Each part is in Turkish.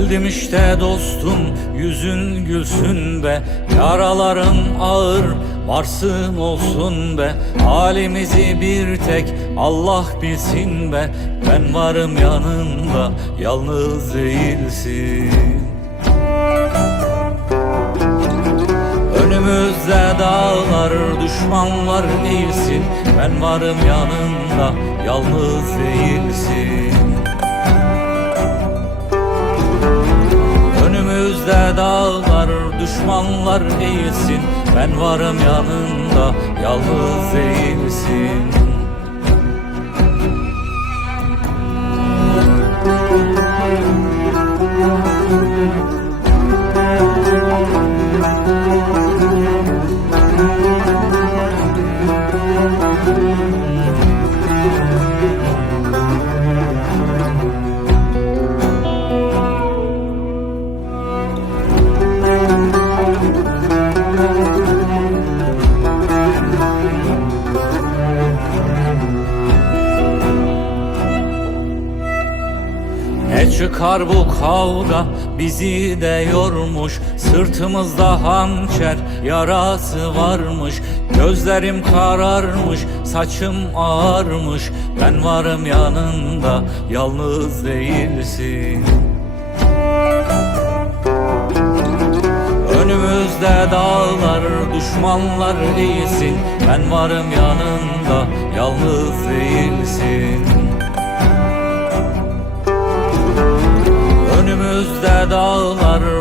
Geldim işte dostum yüzün gülsün be. Yaralarım ağır varsın olsun be. Halimizi bir tek Allah bilsin be. Ben varım yanında yalnız değilsin. Önümüzde dağlar, düşmanlar değilsin. Ben varım yanında, yalnız değilsin düşmanlar değilsin. Ben varım yanında, yalnız değilsin Ne çıkar bu kavga bizi de yormuş. Sırtımızda hançer yarası varmış. Gözlerim kararmış saçım ağarmış. Ben varım yanında yalnız değilsin. Önümüzde dağlar düşmanlar değilsin Ben varım yanında yalnız değilsin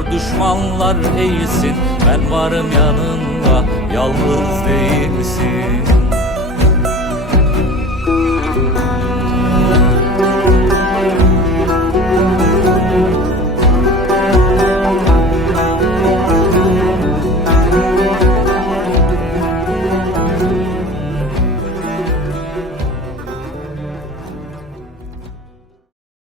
düşmanlar değilsin Ben varım yanında, yalnız değilsin